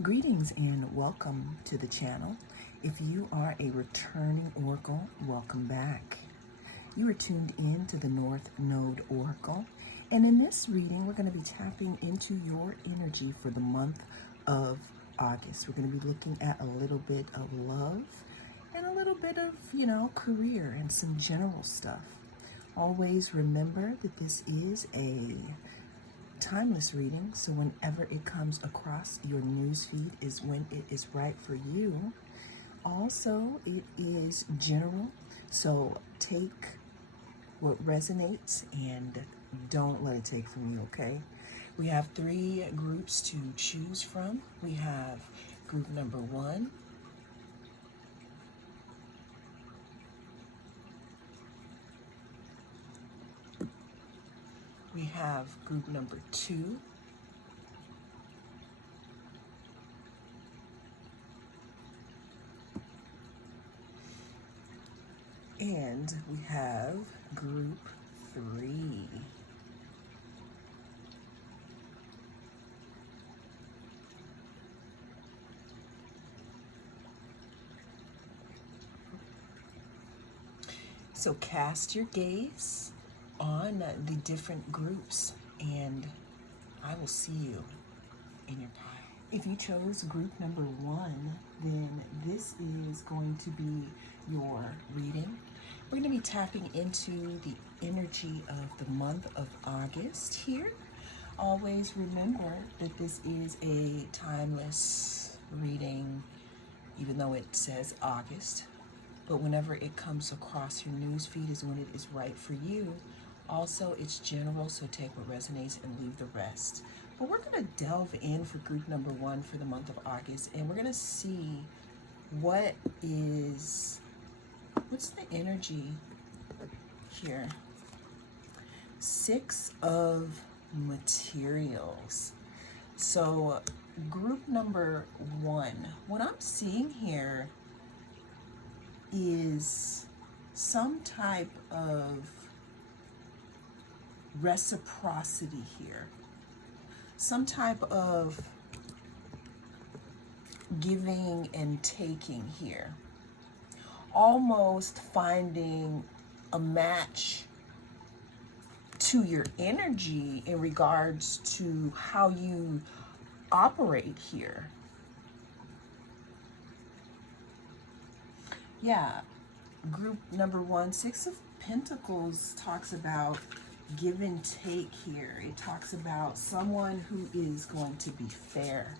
Greetings and welcome to the channel. If you are a returning oracle, welcome back. You are tuned in to the North Node Oracle, and in this reading we're going to be tapping into your energy for the month of August. We're going to be looking at a little bit of love and a little bit of, career and some general stuff. Always remember that this is a timeless reading, so whenever it comes across your news feed is when it is right for you. Also, it is general, so take what resonates and don't let it take from you, okay? We have 3 groups to choose from. We have group number 1, we have group number 2, and we have group 3. So cast your gaze on the different groups, and I will see you in your pie. If you chose group number 1, then this is going to be your reading. We're going to be tapping into the energy of the month of August here. Always remember that this is a timeless reading, even though it says August. But whenever it comes across your news feed is when it is right for you. Also, it's general, so take what resonates and leave the rest. But we're going to delve in for group number 1 for the month of August, and we're going to see what's the energy here. 6 of materials. So group number 1, what I'm seeing here is some type of reciprocity here, some type of giving and taking here, almost finding a match to your energy in regards to how you operate here. Yeah, group number 1, 6 of Pentacles talks about give and take here. It talks about someone who is going to be fair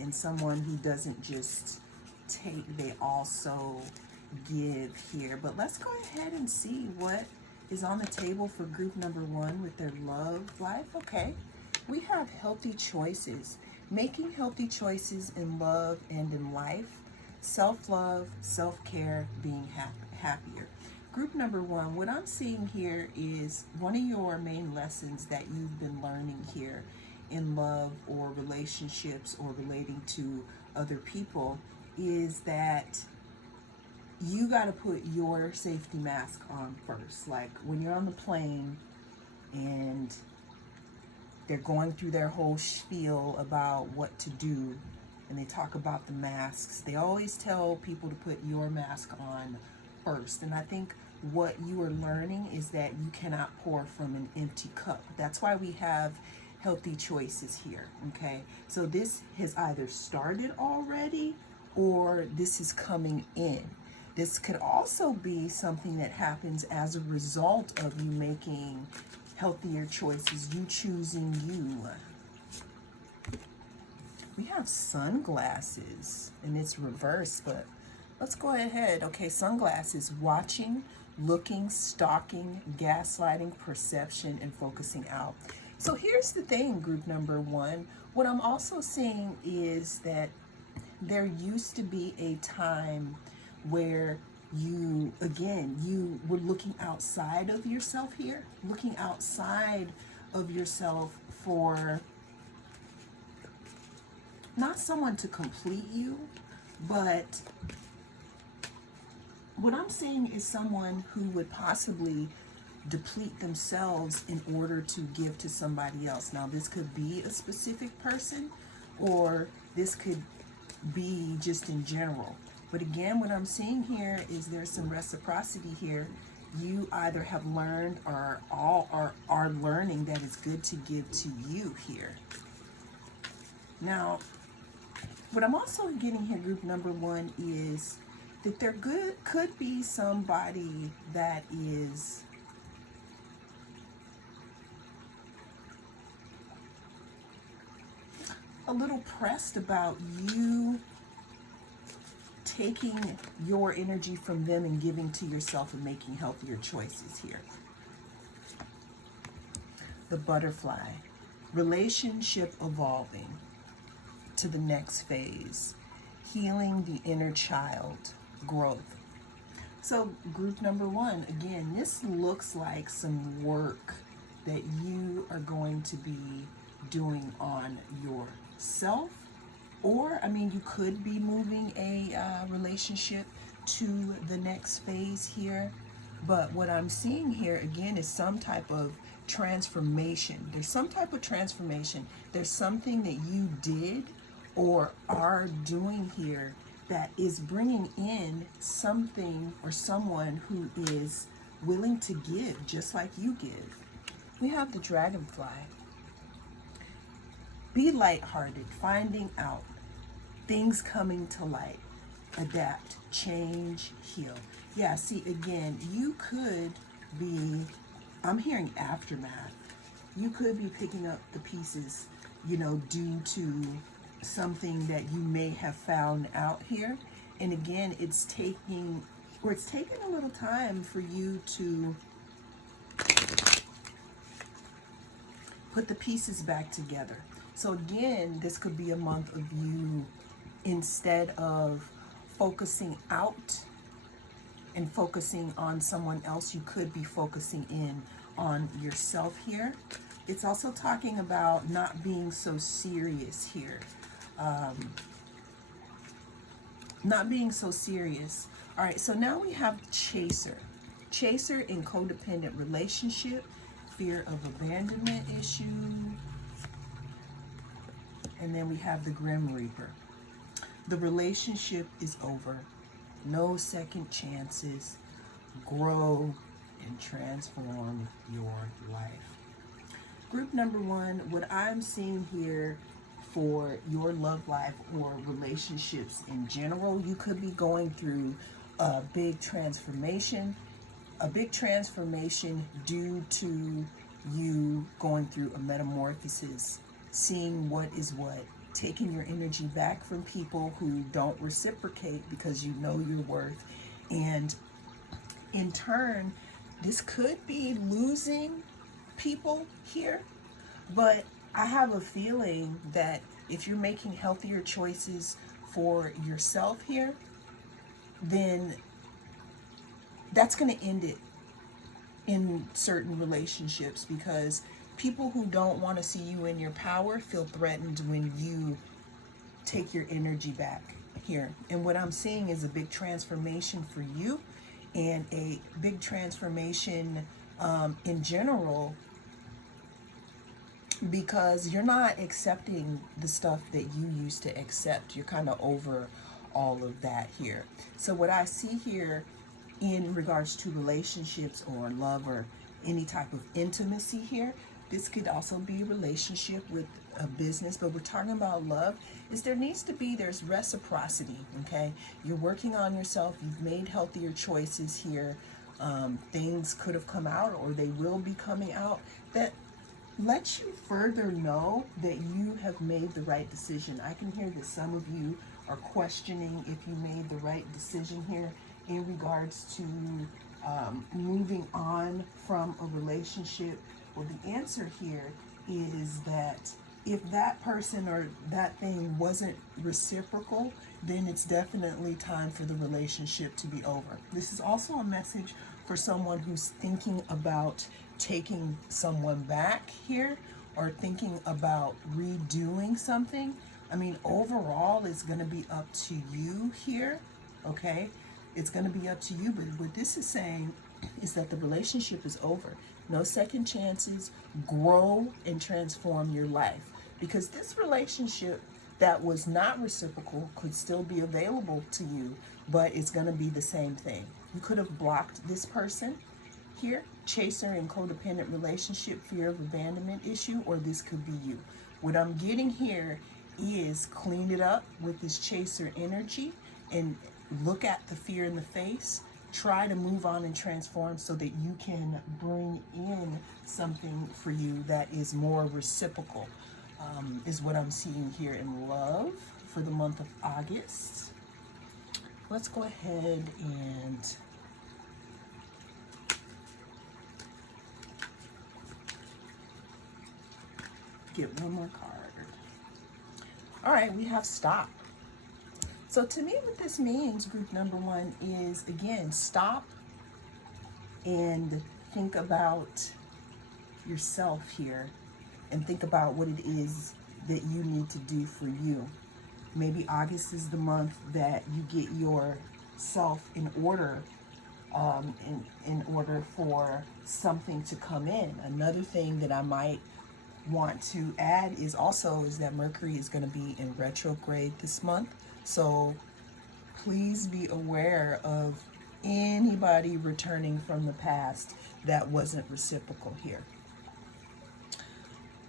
and someone who doesn't just take, they also give here. But let's go ahead and see what is on the table for group number 1 with their love life. Okay, we have healthy choices, making healthy choices in love and in life. Self-love, self-care, being happier. Group number 1, what I'm seeing here is one of your main lessons that you've been learning here in love or relationships or relating to other people is that you got to put your safety mask on first. Like when you're on the plane and they're going through their whole spiel about what to do, and they talk about the masks, they always tell people to put your mask on first. And I think what you are learning is that you cannot pour from an empty cup. That's why we have healthy choices here, okay? So this has either started already or this is coming in. This could also be something that happens as a result of you making healthier choices, you choosing you. We have sunglasses, and it's reversed, but let's go ahead. Okay, sunglasses, watching, looking, stalking, gaslighting, perception, and focusing out. So here's the thing, group number 1. What I'm also seeing is that there used to be a time where you were looking outside of yourself here, looking outside of yourself for not someone to complete you, but what I'm seeing is someone who would possibly deplete themselves in order to give to somebody else. Now, this could be a specific person, or this could be just in general. But again, what I'm seeing here is there's some reciprocity here. You either have learned or all are learning that it's good to give to you here. Now, what I'm also getting here, group number one, is that there could be somebody that is a little pressed about you taking your energy from them and giving to yourself and making healthier choices here. The butterfly, relationship evolving to the next phase, healing the inner child, growth. So group number one, again, this looks like some work that you are going to be doing on yourself. Or, I mean, you could be moving a relationship to the next phase here. But what I'm seeing here, again, is some type of transformation. There's some type of transformation. There's something that you did or are doing here that is bringing in something or someone who is willing to give just like you give. We have the dragonfly. Be lighthearted, finding out, things coming to light, adapt, change, heal. Yeah, see, again, you could be, I'm hearing aftermath. You could be picking up the pieces, you know, due to something that you may have found out here. And again, it's taking a little time for you to put the pieces back together. So again, this could be a month of you, instead of focusing out and focusing on someone else, you could be focusing in on yourself here. It's also talking about not being so serious here. Not being so serious. All right, so now we have chaser. Chaser in codependent relationship, fear of abandonment issue. And then we have the Grim Reaper. The relationship is over. No second chances. Grow and transform your life. Group number one, what I'm seeing here for your love life or relationships in general, you could be going through a big transformation. A big transformation due to you going through a metamorphosis, seeing what is what, taking your energy back from people who don't reciprocate because you know your worth. And in turn, this could be losing people here, but I have a feeling that if you're making healthier choices for yourself here, then that's going to end it in certain relationships, because people who don't want to see you in your power feel threatened when you take your energy back here. And what I'm seeing is a big transformation for you, and a big transformation in general, because you're not accepting the stuff that you used to accept. You're kind of over all of that here. So what I see here in regards to relationships or love or any type of intimacy here, this could also be a relationship with a business, but we're talking about love, is there's reciprocity, okay? You're working on yourself, you've made healthier choices here. Things could have come out, or they will be coming out, that lets you further know that you have made the right decision. I can hear that some of you are questioning if you made the right decision here in regards to moving on from a relationship. Well, the answer here is that if that person or that thing wasn't reciprocal, then it's definitely time for the relationship to be over. This is also a message for someone who's thinking about taking someone back here, or thinking about redoing something. I mean, overall, it's going to be up to you here, okay? It's going to be up to you, but what this is saying is that the relationship is over. No second chances. Grow and transform your life. Because this relationship that was not reciprocal could still be available to you, but it's going to be the same thing. You could have blocked this person here, chaser and codependent relationship, fear of abandonment issue, or this could be you. What I'm getting here is clean it up with this chaser energy and look at the fear in the face. Try to move on and transform so that you can bring in something for you that is more reciprocal, is what I'm seeing here in love for the month of August. Let's go ahead and get one more card. All right, we have stop. So to me, what this means, group number one, is again, stop and think about yourself here and think about what it is that you need to do for you. Maybe August is the month that you get yourself in order, in order for something to come in. Another thing that I might want to add is that Mercury is going to be in retrograde this month. So please be aware of anybody returning from the past that wasn't reciprocal here.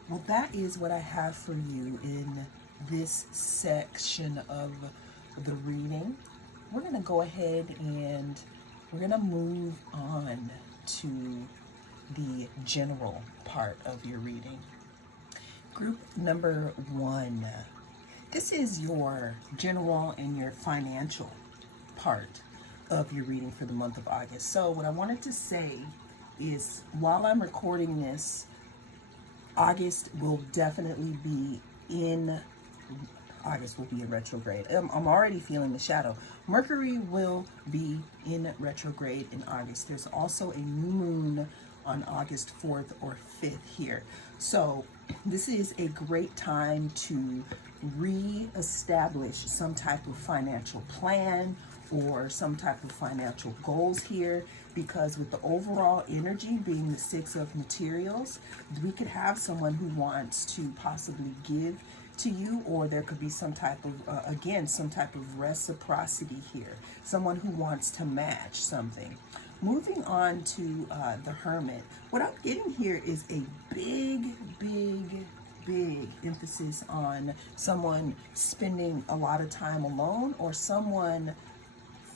Well, that is what I have for you in this section of the reading. We're going to go ahead and we're going to move on to the general part of your reading. Group number one. This is your general and your financial part of your reading for the month of August. So what I wanted to say is, while I'm recording this, August will be in retrograde. I'm already feeling the shadow. Mercury will be in retrograde in August. There's also a new moon on August 4th or 5th here. So this is a great time to re-establish some type of financial plan or some type of financial goals here, because with the overall energy being the Six of Materials, we could have someone who wants to possibly give to you, or there could be some type of, some type of reciprocity here, someone who wants to match something. Moving on to the Hermit, what I'm getting here is a big emphasis on someone spending a lot of time alone, or someone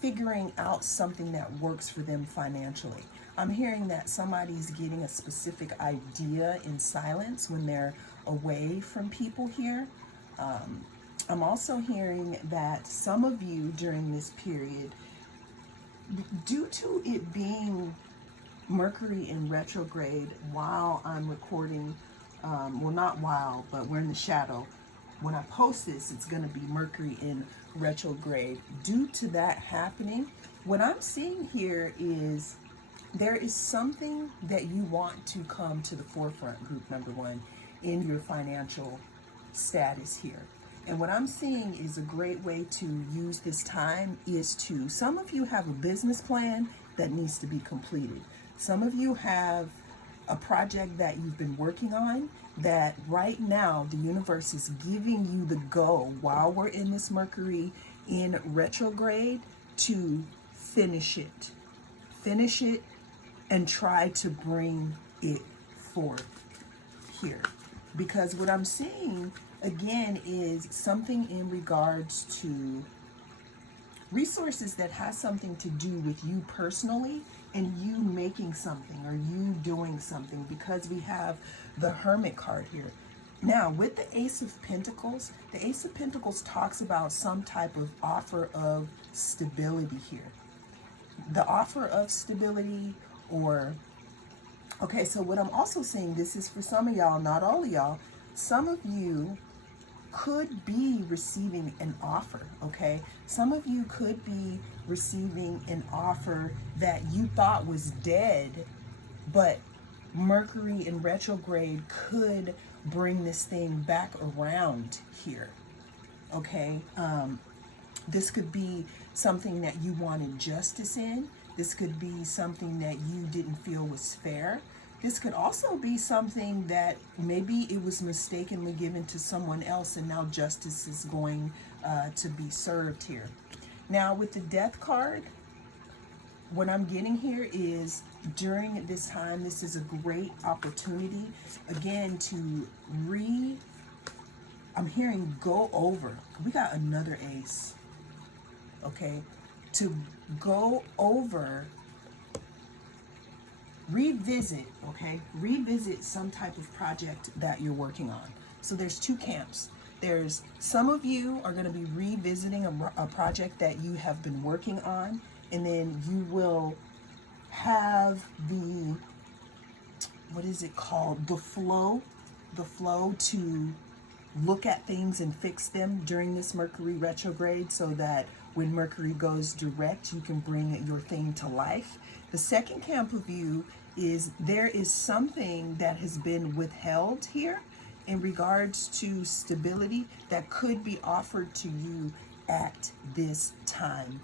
figuring out something that works for them financially. I'm hearing that somebody's getting a specific idea in silence when they're away from people here. I'm also hearing that some of you during this period, due to it being Mercury in retrograde while I'm recording, well, not while, but we're in the shadow. When I post this, it's going to be Mercury in retrograde. Due to that happening, what I'm seeing here is there is something that you want to come to the forefront, group number one, in your financial status here. And what I'm seeing is a great way to use this time is to, some of you have a business plan that needs to be completed. Some of you have a project that you've been working on that right now the universe is giving you the go while we're in this Mercury in retrograde to finish it. Finish it and try to bring it forth here. Because what I'm seeing again is something in regards to resources that has something to do with you personally and you making something or you doing something, because we have the Hermit card here. Now, with the Ace of Pentacles talks about some type of offer of stability here. The offer of stability, or, okay, so what I'm also seeing, this is for some of y'all, not all of y'all, some of you could be receiving an offer, okay? Some of you could be receiving an offer that you thought was dead, but Mercury in retrograde could bring this thing back around here, okay? This could be something that you wanted justice in. This could be something that you didn't feel was fair. This could also be something that maybe it was mistakenly given to someone else and now justice is going to be served here. Now with the death card, what I'm getting here is during this time, this is a great opportunity, again, to I'm hearing go over. We got another ace, okay? To go over, revisit, okay? Revisit some type of project that you're working on. So there's two camps. There's some of you are going to be revisiting a project that you have been working on, and then you will have the, what is it called? The flow to look at things and fix them during this Mercury retrograde, so that when Mercury goes direct, you can bring your thing to life. The second camp of you is there is something that has been withheld here in regards to stability that could be offered to you at this time.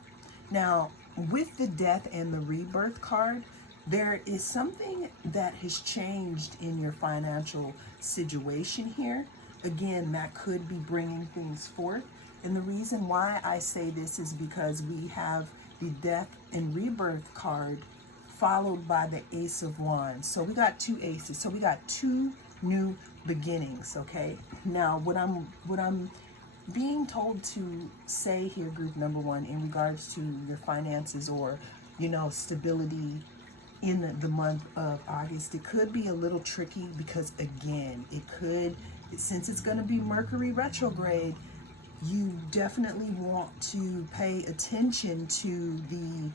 Now, with the death and the rebirth card, there is something that has changed in your financial situation here. Again, that could be bringing things forth. And the reason why I say this is because we have the death and rebirth card followed by the Ace of Wands. So we got two aces. So we got two new beginnings, okay? Now, what I'm being told to say here, group number one, in regards to your finances or, you know, stability in the month of August, it could be a little tricky because, again, it could, since it's going to be Mercury retrograde, you definitely want to pay attention to the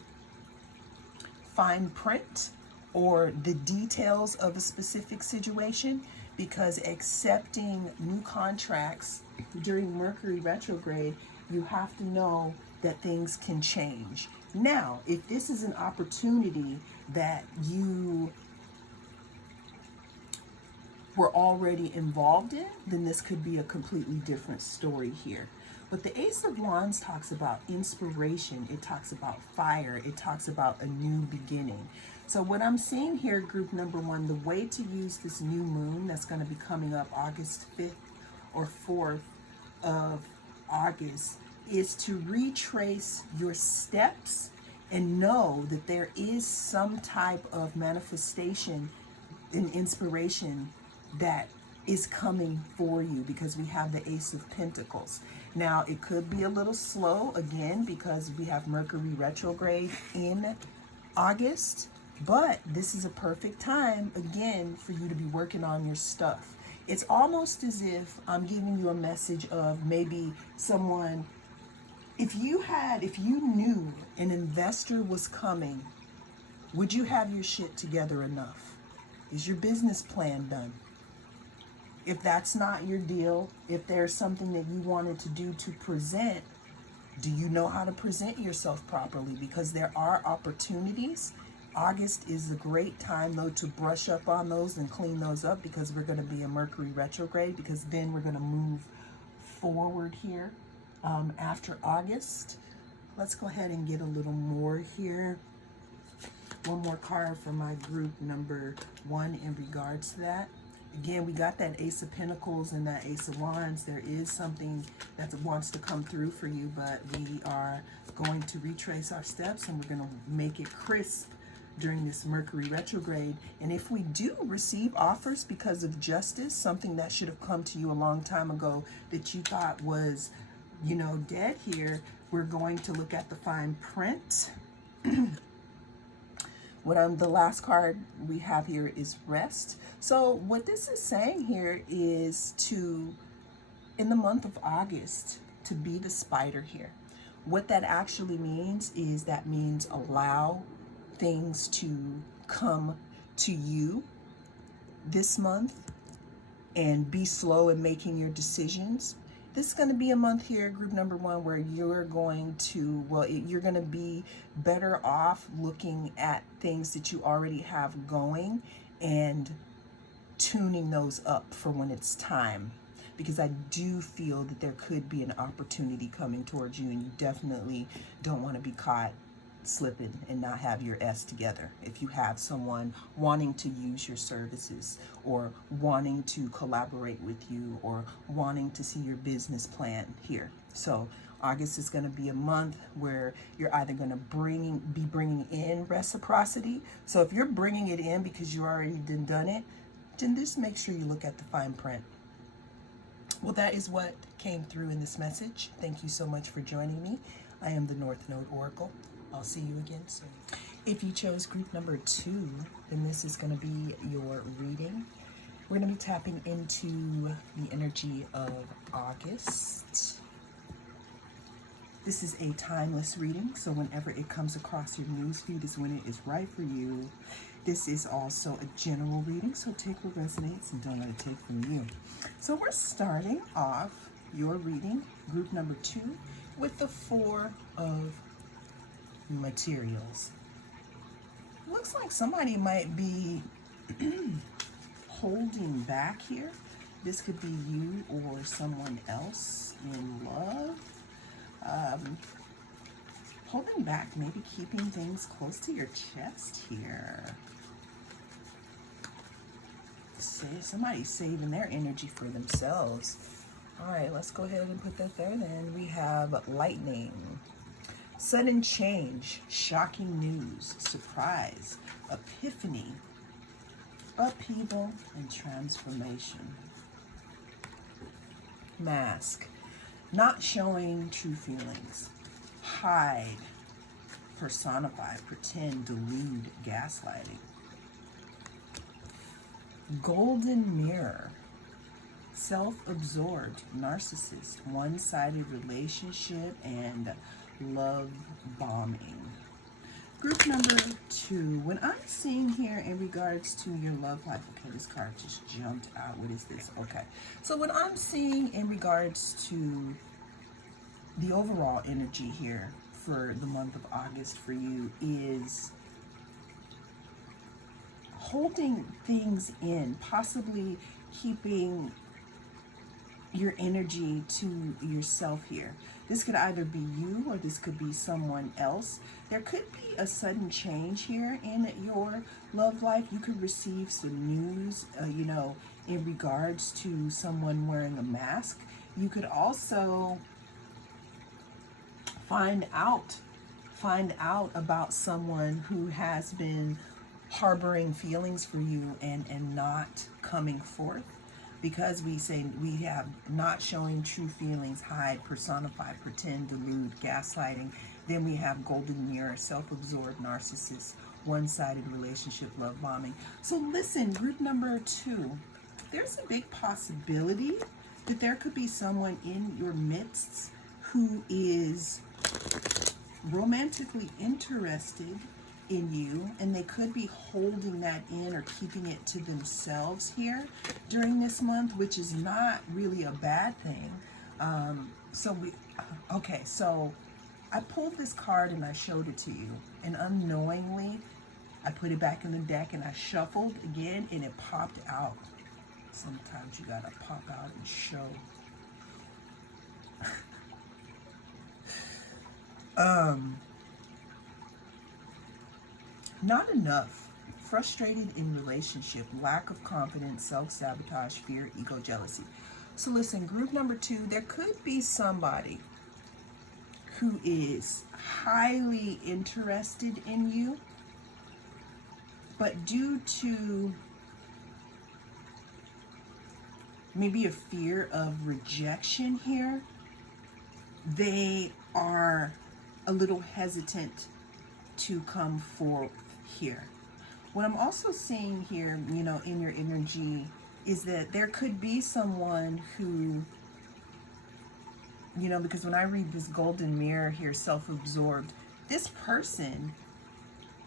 fine print or the details of a specific situation, because accepting new contracts during Mercury retrograde, you have to know that things can change. Now, if this is an opportunity that you were already involved in, then this could be a completely different story here. But the Ace of Wands talks about inspiration. It talks about fire. It talks about a new beginning. So what I'm seeing here, group number one, the way to use this new moon that's going to be coming up August 5th or 4th of August is to retrace your steps and know that there is some type of manifestation and inspiration that is coming for you, because we have the Ace of Pentacles. Now, it could be a little slow, again, because we have Mercury retrograde in August, but this is a perfect time, again, for you to be working on your stuff. It's almost as if I'm giving you a message of maybe someone, if you knew an investor was coming, would you have your shit together enough? Is your business plan done? If that's not your deal, if there's something that you wanted to do to present, do you know how to present yourself properly? Because there are opportunities. August is a great time, though, to brush up on those and clean those up, because we're going to be in Mercury retrograde, because then we're going to move forward here after August. Let's go ahead and get a little more here. One more card for my group number one in regards to that. Again, we got that Ace of Pentacles and that Ace of Wands. There is something that wants to come through for you, but we are going to retrace our steps and we're going to make it crisp during this Mercury retrograde. And if we do receive offers because of justice, something that should have come to you a long time ago that you thought was, you know, dead here, we're going to look at the fine print. The last card we have here is rest. So what this is saying here is to, in the month of August, to be the spider here. What that actually means is that means allow things to come to you this month and be slow in making your decisions. This is going to be a month here, group number one, where you're going to, you're going to be better off looking at things that you already have going and tuning those up for when it's time. Because I do feel that there could be an opportunity coming towards you, and you definitely don't want to be caught slipping and not have your S together. If you have someone wanting to use your services or wanting to collaborate with you or wanting to see your business plan here. So August is going to be a month where you're either going to be bringing in reciprocity. So if you're bringing it in because you already done it, then just make sure you look at the fine print. Well, that is what came through in this message. Thank you so much for joining me. I am the North Node Oracle. I'll see you again soon. If you chose group number 2, then this is going to be your reading. We're going to be tapping into the energy of August. This is a timeless reading, so whenever it comes across your newsfeed is when it is right for you. This is also a general reading, so take what resonates and don't let it take from you. So we're starting off your reading, group number 2, with the 4 of materials. Looks like somebody might be holding back here. This could be you or someone else in love. Holding back, maybe keeping things close to your chest here. Somebody's saving their energy for themselves. All right, let's go ahead and put that there then. We have lightning, sudden change, shocking news, surprise, epiphany, upheaval, and transformation. Mask, not showing true feelings, hide, personify, pretend, delude, gaslighting. Golden mirror, self-absorbed, narcissist, one-sided relationship, and love bombing. Group number 2, when I'm seeing here in regards to your love life, okay, this card just jumped out. What is this? Okay, so what I'm seeing in regards to the overall energy here for the month of August for you is holding things in, possibly keeping your energy to yourself here. This could either be you or this could be someone else. There could be a sudden change here in your love life. You could receive some news, in regards to someone wearing a mask. You could also find out about someone who has been harboring feelings for you and not coming forth, because we say we have not showing true feelings, hide, personify, pretend, delude, gaslighting. Then we have golden mirror, self-absorbed, narcissist, one-sided relationship, love bombing. So listen, group number 2, there's a big possibility that there could be someone in your midst who is romantically interested in you, and they could be holding that in or keeping it to themselves here during this month, which is not really a bad thing. So I pulled this card and I showed it to you, and unknowingly I put it back in the deck and I shuffled again and it popped out. Sometimes you gotta pop out and show. Not enough, frustrated in relationship, lack of confidence, self-sabotage, fear, ego, jealousy. So listen, group number 2, there could be somebody who is highly interested in you, but due to maybe a fear of rejection here, they are a little hesitant to come forth here. What I'm also seeing here, in your energy, is that there could be someone who, because when I read this golden mirror here, self-absorbed, this person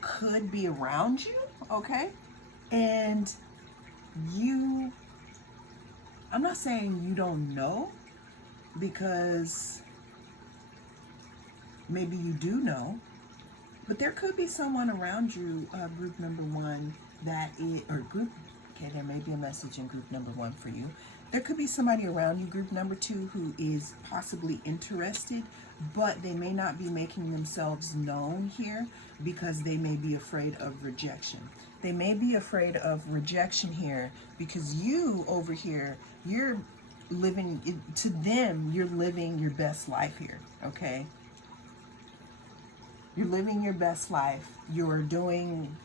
could be around you, okay? And I'm not saying you don't know, because maybe you do know, but there could be someone around you, group number 1, there may be a message in group number 1 for you. There could be somebody around you, group number 2, who is possibly interested, but they may not be making themselves known here because they may be afraid of rejection. They may be afraid of rejection here because you over here, you're living, to them, you're living your best life here, okay? You're living your best life. You're doing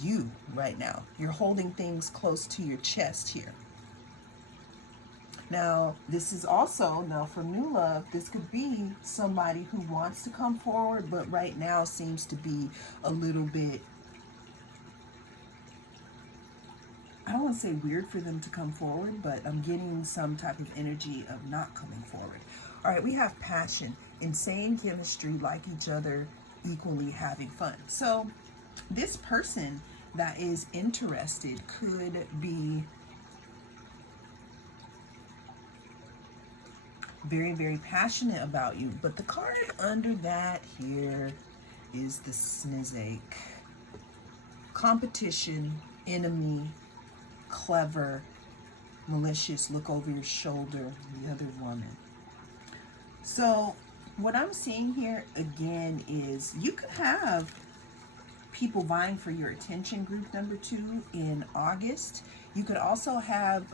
you right now. You're holding things close to your chest here. Now, this is also, now for new love, this could be somebody who wants to come forward, but right now seems to be a little bit, I don't want to say weird for them to come forward, but I'm getting some type of energy of not coming forward. All right, we have passion, insane chemistry, like each other, equally having fun. So this person that is interested could be very, very passionate about you. But the card under that here is the Snizake. Competition, enemy, clever, malicious, look over your shoulder, the other woman. So what I'm seeing here again is you could have people vying for your attention, group number 2, in August. You could also have,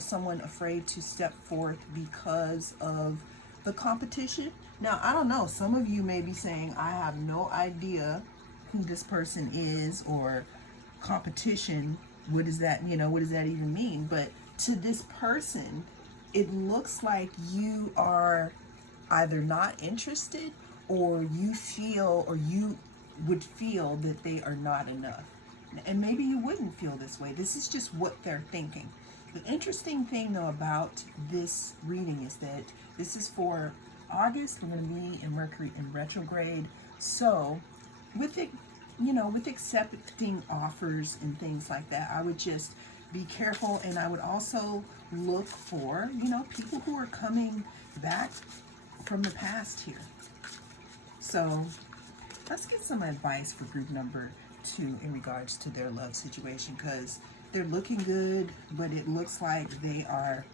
someone afraid to step forth because of the competition. Now, I don't know. Some of you may be saying, I have no idea who this person is, or competition. What does that, what does that even mean? But to this person, it looks like you are either not interested, or you feel, or you would feel that they are not enough. And maybe you wouldn't feel this way. This is just what they're thinking. The interesting thing, though, about this reading is that this is for August. We're going to be in Mercury in retrograde. So with it, with accepting offers and things like that, I would just be careful. And I would also look for, people who are coming back from the past here. So let's get some advice for group number 2 in regards to their love situation, because they're looking good, but it looks like they are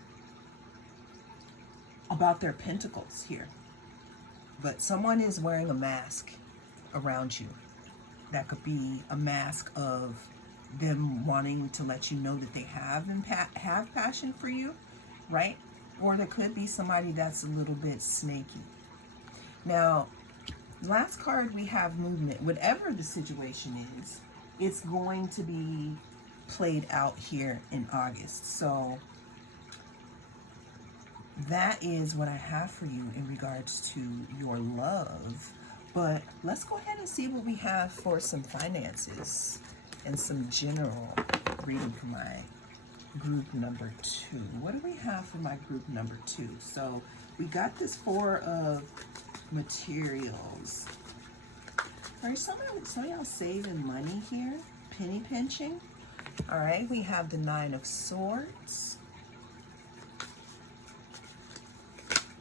about their pentacles here. But someone is wearing a mask around you. That could be a mask of them wanting to let you know that they have passion for you, right? Or there could be somebody that's a little bit snaky. Now, last card, we have movement. Whatever the situation is, it's going to be played out here in August. So that is what I have for you in regards to your love. But let's go ahead and see what we have for some finances and some general reading for my group number 2. What do we have for my group number 2? So we got this 4 of materials. All right, some of y'all saving money here, penny pinching. All right, we have the 9 of Swords.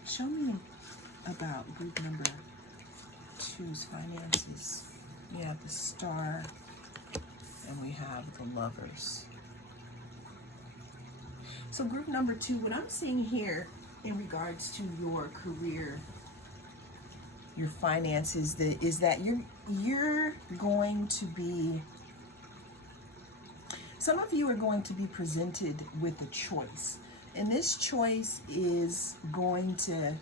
Show me about group number 2's finances. We have the Star, and we have the Lovers. So group number 2, what I'm seeing here in regards to your career, your finances, is that you're going to be, some of you are going to be presented with a choice. And this choice is going to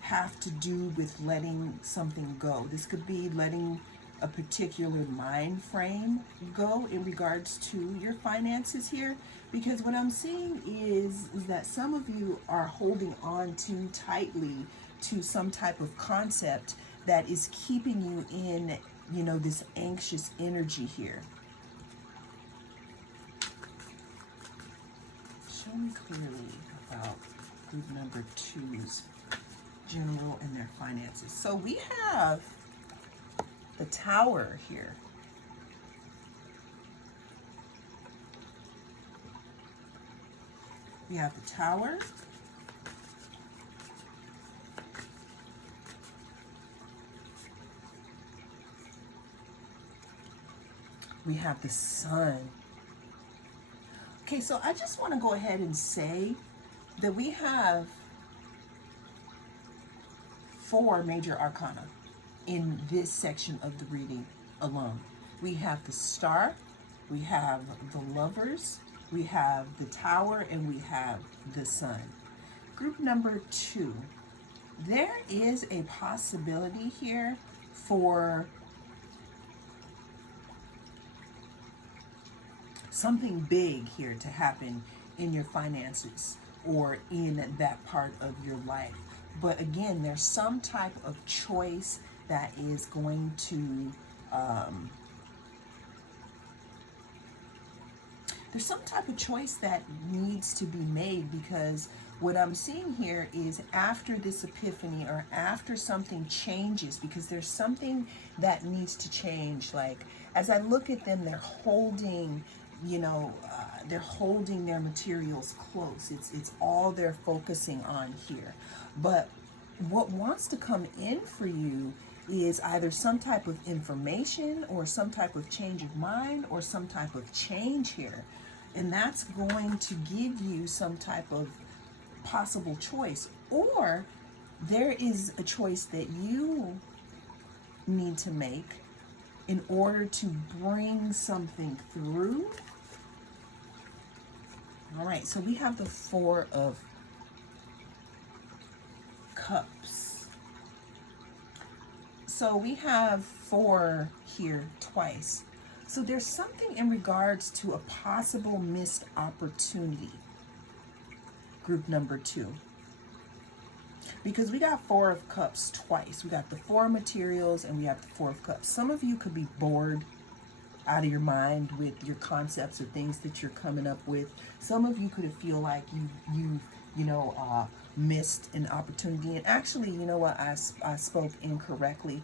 have to do with letting something go. This could be letting a particular mind frame go in regards to your finances here. Because what I'm seeing is that some of you are holding on too tightly to some type of concept that is keeping you in, this anxious energy here. Show me clearly about group number 2's general and their finances. So we have the Tower here. We have the Tower. We have the Sun. Okay, so I just want to go ahead and say that we have 4 major arcana in this section of the reading alone. We have the Star, we have the Lovers, we have the Tower, and we have the Sun. Group number 2, there is a possibility here for something big here to happen in your finances or in that part of your life. But again, there's some type of choice that is going to, there's some type of choice that needs to be made, because what I'm seeing here is after this epiphany or after something changes, because there's something that needs to change. Like, as I look at them, they're holding, they're holding their materials close. It's all they're focusing on here. But what wants to come in for you is either some type of information or some type of change of mind or some type of change here. And that's going to give you some type of possible choice. Or there is a choice that you need to make in order to bring something through. All right, so we have the 4 of Cups. So we have 4 here twice. So there's something in regards to a possible missed opportunity. Group number 2. Because we got 4 of Cups twice. We got the 4 materials and we have the 4 of Cups. Some of you could be bored out of your mind with your concepts or things that you're coming up with. Some of you could feel like you missed an opportunity. And actually, you know what, I spoke incorrectly.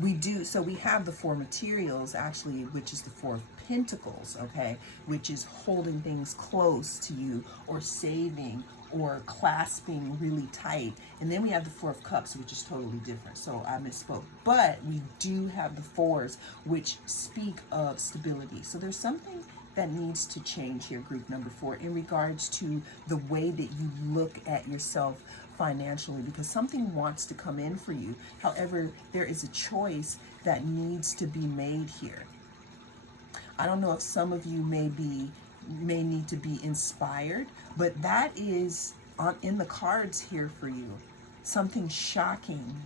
We do, so we have the 4 materials actually, which is the 4 of Pentacles, okay, which is holding things close to you or saving or clasping really tight. And then we have the 4 of Cups, which is totally different. So I misspoke. But we do have the 4s, which speak of stability. So there's something that needs to change here, group number 4, in regards to the way that you look at yourself financially, because something wants to come in for you. However, there is a choice that needs to be made here. I don't know if some of you may need to be inspired, but that is in the cards here for you. Something shocking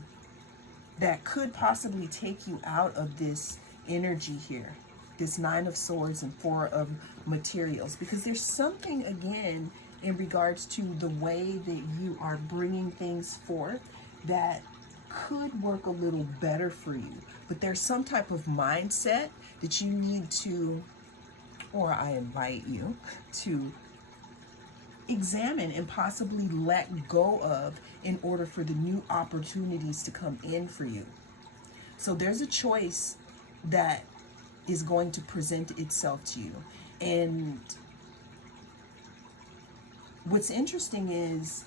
that could possibly take you out of this energy here. This 9 of Swords and 4 of Materials, because there's something again in regards to the way that you are bringing things forth that could work a little better for you. But there's some type of mindset that you need to, or I invite you to examine and possibly let go of in order for the new opportunities to come in for you. So there's a choice that is going to present itself to you. And what's interesting is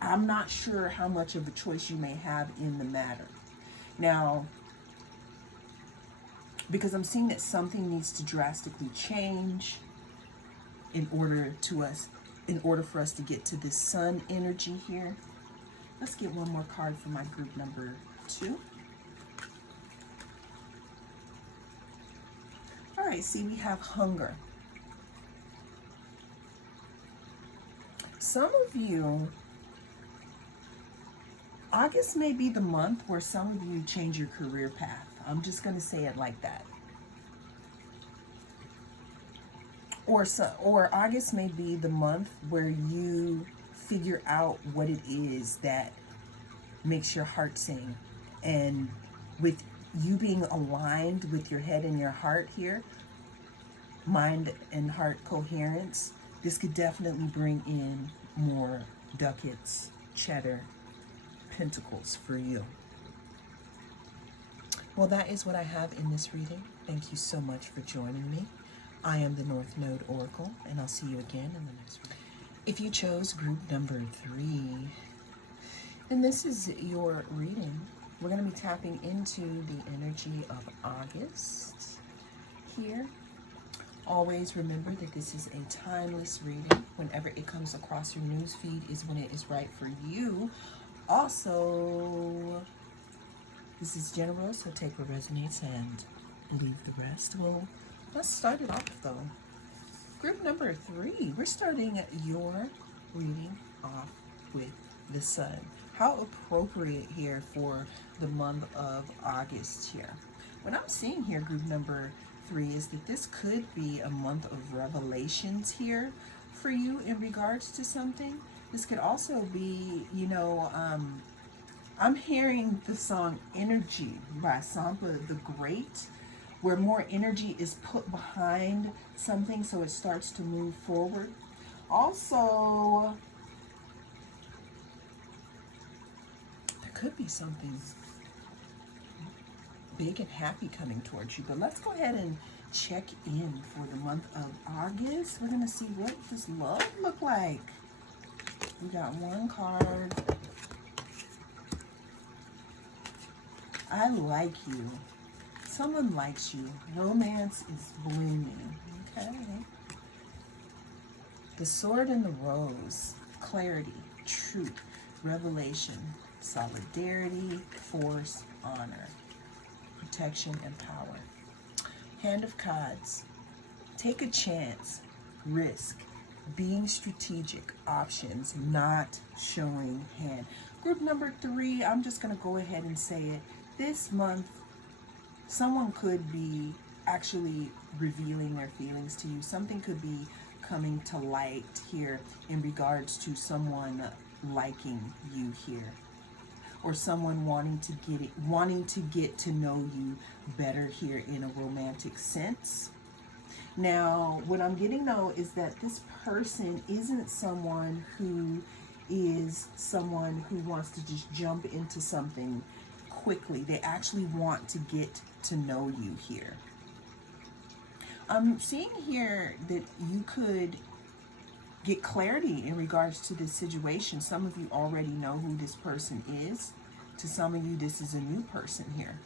I'm not sure how much of a choice you may have in the matter. Now, because I'm seeing that something needs to drastically change in order for us to get to this Sun energy here. Let's get one more card for my group number 2. All right, see, we have Hunger. Some of you, August may be the month where some of you change your career path. I'm just going to say it like that. Or August may be the month where you figure out what it is that makes your heart sing. And with you being aligned with your head and your heart here, mind and heart coherence, this could definitely bring in more ducats, cheddar, pentacles for you. Well, that is what I have in this reading. Thank you so much for joining me. I am the North Node Oracle, and I'll see you again in the next reading. If you chose group number 3, then this is your reading. We're going to be tapping into the energy of August here. Always remember that this is a timeless reading. Whenever it comes across your news feed is when it is right for you. Also, this is general, so take what resonates and leave the rest. Well, let's start it off though. Group number 3, we're starting your reading off with the sun. How appropriate here for the month of August here. What I'm seeing here, group number 3, is that this could be a month of revelations here for you in regards to something. This could also be, I'm hearing the song Energy by Sampa the Great, where more energy is put behind something so it starts to move forward. Also, there could be something big and happy coming towards you. But let's go ahead and check in for the month of August. We're going to see what does love look like. We got one card. I like you. Someone likes you. Romance is blooming. Okay. The Sword and the Rose. Clarity, truth, revelation, solidarity, force, honor, protection, and power. Hand of Cards. Take a chance. Risk. Being strategic. Options. Not showing hand. Group number 3, I'm just going to go ahead and say it. This month, someone could be actually revealing their feelings to you. Something could be coming to light here in regards to someone liking you here, or someone wanting to get to know you better here in a romantic sense. Now, what I'm getting though is that this person isn't someone who wants to just jump into something quickly. They actually want to get to know you here. I'm seeing here that you could get clarity in regards to this situation. Some of you already know who this person is. To some of you, this is a new person here.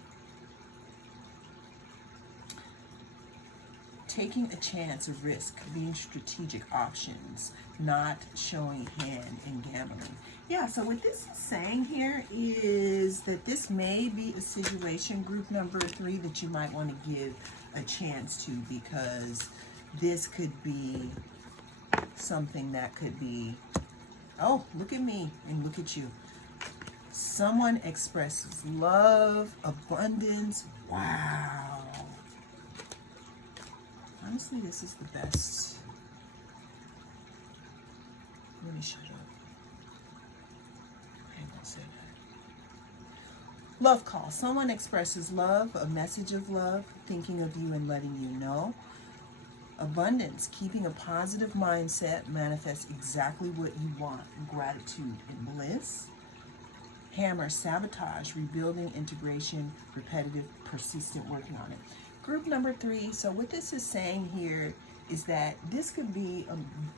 Taking a chance, a risk, being strategic, options, not showing hand, and gambling. Yeah, so what this is saying here is that this may be a situation, group number 3, that you might want to give a chance to, because this could be something that could be, oh, look at me and look at you. Someone expresses love, abundance. Wow. Honestly, this is the best. Let me shut up. I ain't gonna say that. Love call. Someone expresses love, a message of love, thinking of you and letting you know. Abundance. Keeping a positive mindset manifests exactly what you want. Gratitude and bliss. Hammer. Sabotage. Rebuilding, integration, repetitive, persistent working on it. Group number 3, so what this is saying here is that this could be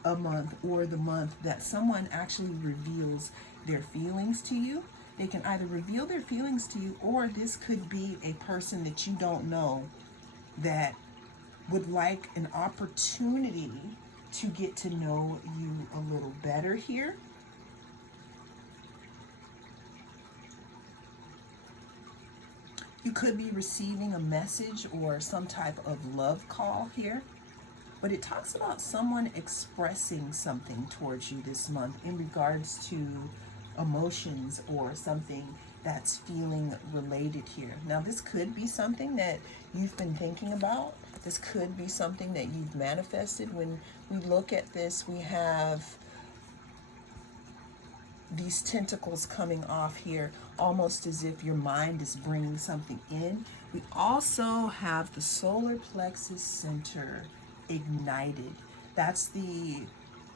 a month, or the month that someone actually reveals their feelings to you. They can either reveal their feelings to you, or this could be a person that you don't know that would like an opportunity to get to know you a little better here. You could be receiving a message or some type of love call here. But it talks about someone expressing something towards you this month in regards to emotions or something that's feeling related here. Now, this could be something that you've been thinking about. This could be something that you've manifested. When we look at this, we have these tentacles coming off here, almost as if your mind is bringing something in. We also have the solar plexus center ignited. That's the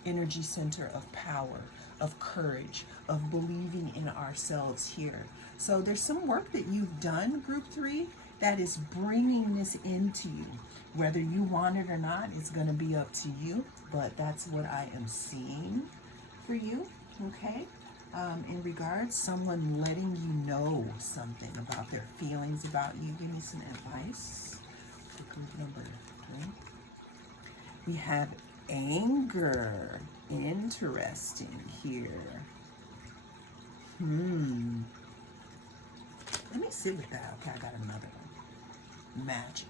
energy center of power, of courage, of believing in ourselves here. So there's some work that you've done, group 3, that is bringing this into you. Whether you want it or not, it's going to be up to you, but that's what I am seeing for you, okay? In regards, someone letting you know something about their feelings about you. Give me some advice for group number 3. We have anger. Interesting here. Let me sit with that. Okay, I got another one. Magic.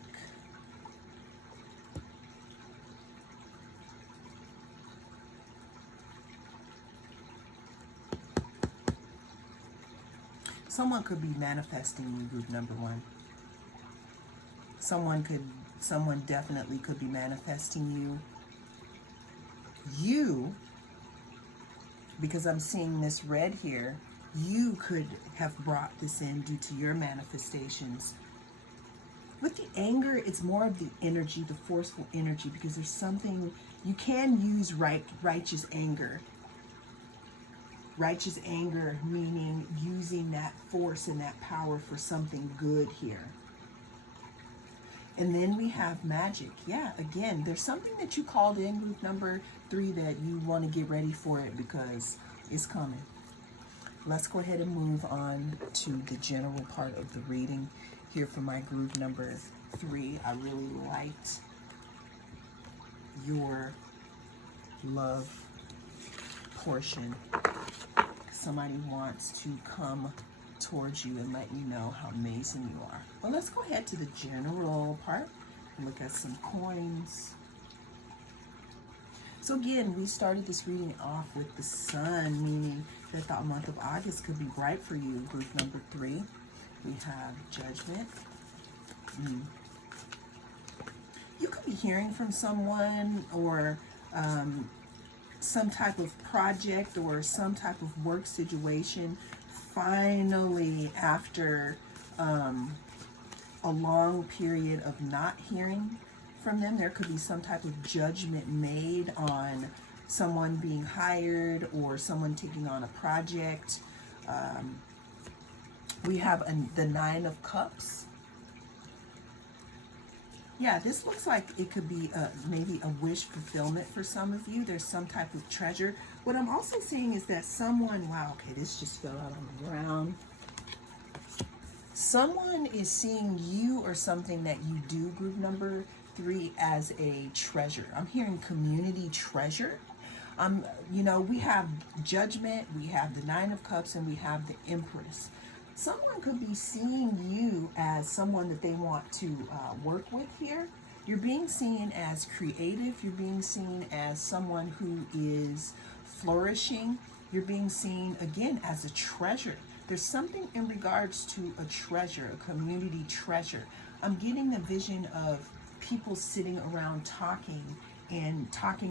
Someone could be manifesting you, group number one. Someone definitely could be manifesting you. You, because I'm seeing this red here, you could have brought this in due to your manifestations. With the anger, it's more of the energy, the forceful energy, because there's something, you can use righteous anger. Righteous anger meaning using that force and that power for something good here. And then we have magic. Yeah, again, there's something that you called in, group number 3, that you want to get ready for it because it's coming. Let's go ahead and move on to the general part of the reading here for my group number 3. I really liked your love portion. Somebody wants to come towards you and let you know how amazing you are. Well, let's go ahead to the general part and look at some coins. So again, we started this reading off with the sun, meaning that the month of August could be bright for you. Group number 3, we have Judgment. You could be hearing from someone, or some type of project or some type of work situation finally, after a long period of not hearing from them. There could be some type of judgment made on someone being hired or someone taking on a project. We have the 9 of Cups. Yeah, this looks like it could be maybe a wish fulfillment for some of you. There's some type of treasure. What I'm also seeing is that someone, wow, okay, this just fell out on the ground. Someone is seeing you or something that you do, group number 3, as a treasure. I'm hearing community treasure. You know, we have Judgment, we have the 9 of Cups, and we have the Empress. Someone could be seeing you as someone that they want to work with here. You're being seen as creative. You're being seen as someone who is flourishing. You're being seen, again, as a treasure. There's something in regards to a treasure, a community treasure. I'm getting the vision of people sitting around talking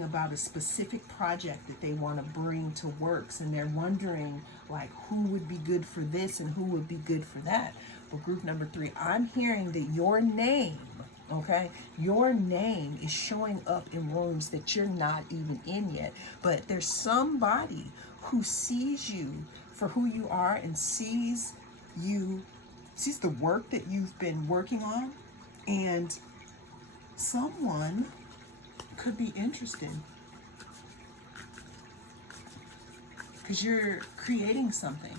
about a specific project that they want to bring to works, and they're wondering, like, who would be good for this and who would be good for that. But group number 3, I'm hearing that your name, okay, your name is showing up in rooms that you're not even in yet. But there's somebody who sees you for who you are and sees the work that you've been working on, and someone could be interested because you're creating something,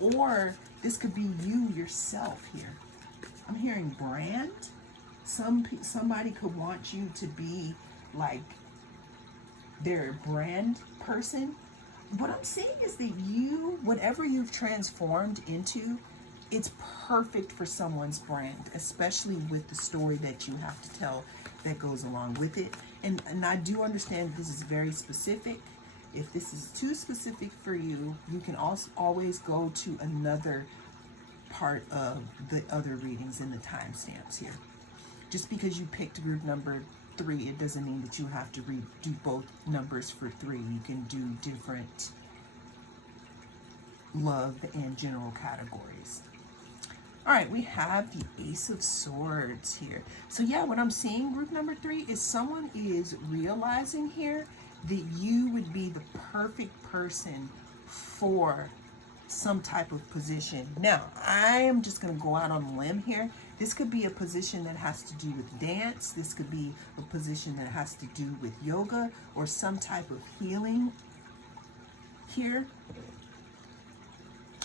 or this could be you yourself here. I'm hearing brand. Somebody could want you to be like their brand person. What I'm seeing is that you, whatever you've transformed into, it's perfect for someone's brand, especially with the story that you have to tell that goes along with it. And I do understand this is very specific. If this is too specific for you, you can also always go to another part of the other readings in the timestamps here. Just because you picked group number 3, it doesn't mean that you have to do both numbers for 3. You can do different love and general categories. All right, we have the Ace of Swords here. So yeah, what I'm seeing, group number 3, is someone is realizing here that you would be the perfect person for some type of position. Now, I am just going to go out on a limb here. This could be a position that has to do with dance. This could be a position that has to do with yoga or some type of healing here.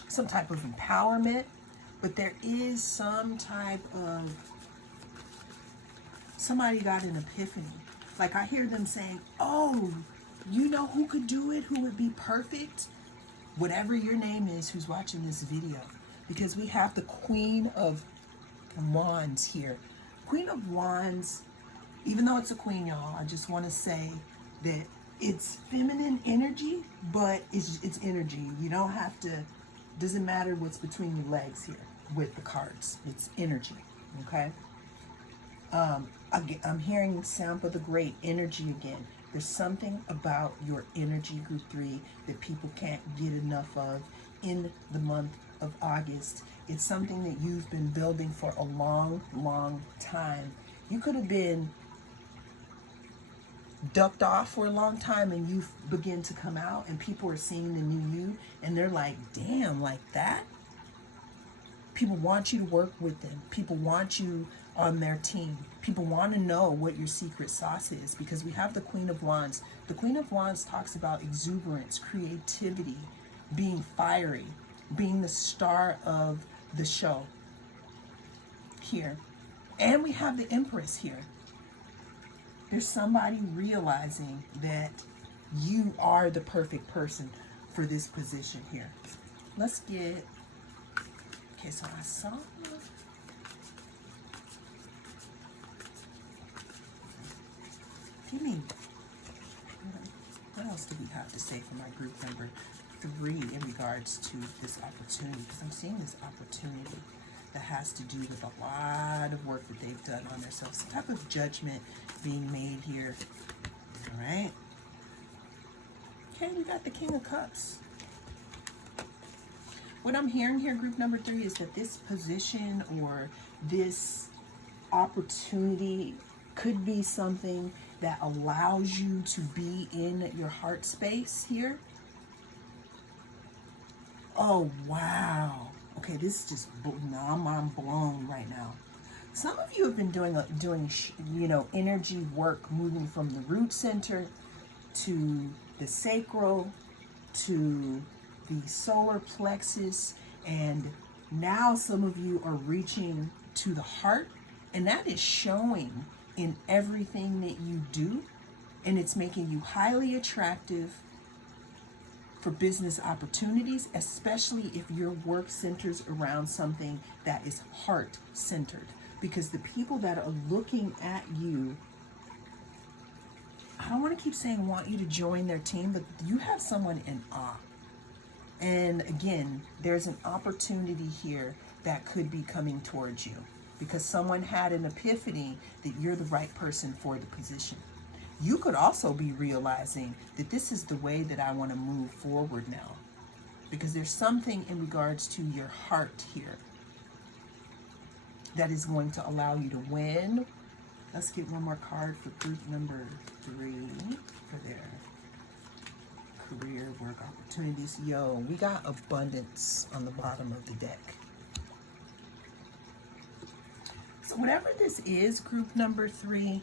Some type of empowerment. But there is some type of, somebody got an epiphany. Like I hear them saying, oh, you know who could do it? Who would be perfect? Whatever your name is who's watching this video. Because we have the Queen of Wands here. Queen of Wands, even though it's a queen, y'all, I just want to say that it's feminine energy, but it's energy. You don't have to, doesn't matter what's between your legs here with the cards. It's energy, okay? I'm hearing Sound of the Great energy again. There's something about your energy, group 3, that people can't get enough of in the month of August. It's something that you've been building for a long, long time. You could have been ducked off for a long time and you begin to come out and people are seeing the new you and they're like, damn, like that? People want you to work with them. People want you on their team. People want to know what your secret sauce is, because we have the Queen of Wands. The Queen of Wands talks about exuberance, creativity, being fiery, being the star of the show here. And we have the Empress here. There's somebody realizing that you are the perfect person for this position here. Let's get, okay, so I saw, give me, what else do we have to say for my group number 3 in regards to this opportunity? Because I'm seeing this opportunity that has to do with a lot of work that they've done on themselves. Some type of judgment being made here. All right. Okay, we got the King of Cups. What I'm hearing here, group number 3, is that this position or this opportunity could be something that allows you to be in your heart space here. Oh, wow. Okay, this is just, now I'm blown right now. Some of you have been doing energy work, moving from the root center to the sacral to the solar plexus, and now some of you are reaching to the heart, and that is showing in everything that you do, and it's making you highly attractive for business opportunities, especially if your work centers around something that is heart-centered. Because the people that are looking at you, I don't want to keep saying want you to join their team, but you have someone in awe. And again, there's an opportunity here that could be coming towards you because someone had an epiphany that you're the right person for the position. You could also be realizing that this is the way that I want to move forward now, because there's something in regards to your heart here that is going to allow you to win. Let's get one more card for group number 3 for their career, work opportunities. Yo, we got abundance on the bottom of the deck. So whatever this is, group number 3,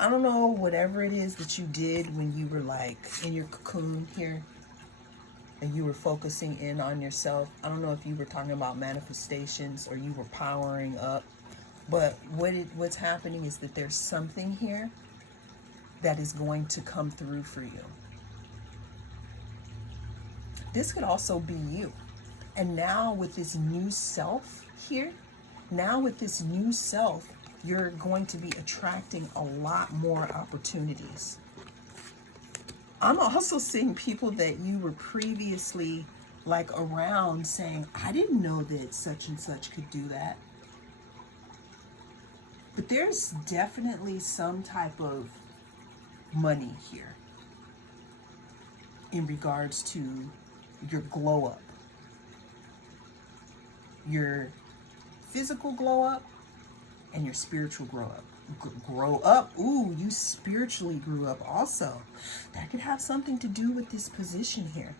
I don't know, whatever it is that you did when you were like in your cocoon here and you were focusing in on yourself. I don't know if you were talking about manifestations or you were powering up, but what's happening is that there's something here that is going to come through for you. This could also be you. And now with this new self here, you're going to be attracting a lot more opportunities. I'm also seeing people that you were previously like around saying, I didn't know that such and such could do that. But there's definitely some type of money here in regards to your glow up, your physical glow up, and your spiritual grow up. Ooh, you spiritually grew up also. That could have something to do with this position here.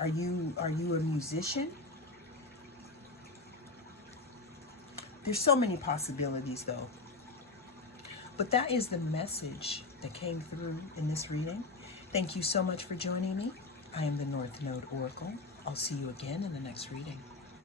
Are you a musician? There's so many possibilities though. But that is the message that came through in this reading. Thank you so much for joining me. I am the North Node Oracle. I'll see you again in the next reading.